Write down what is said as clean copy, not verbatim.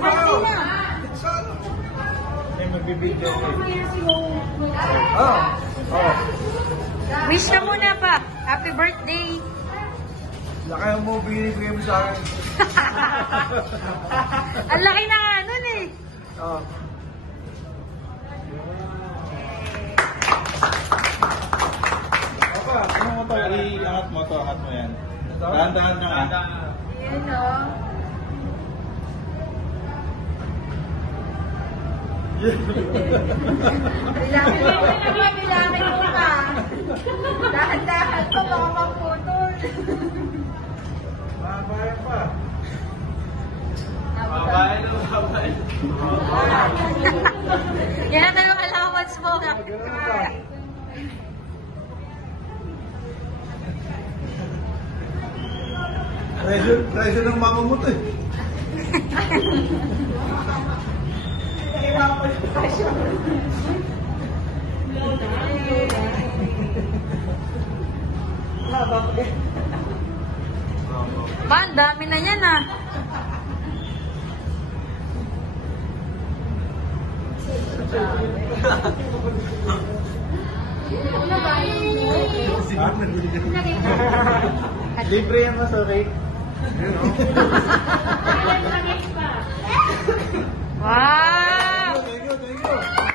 Party na. May magbibigyan ko. Wish na muna pa. Happy birthday. Laki ang mo binibigay mo sa akin. Ang laki na nga nun eh. Oo. Opa, ano mo to? Iangat mo to. Angat mo yan. Dahan-dahan na nga. Ayan o. Bilangin mo pa. Dahan-dahan pa, baka maputol. Mabayan pa. Babae na babae. Yan na yung allowance mo. Pressure ng mama mo to eh. Ma, ang dami na yan ah. Libre yan mo sa rate. Wow! Thank you, thank you.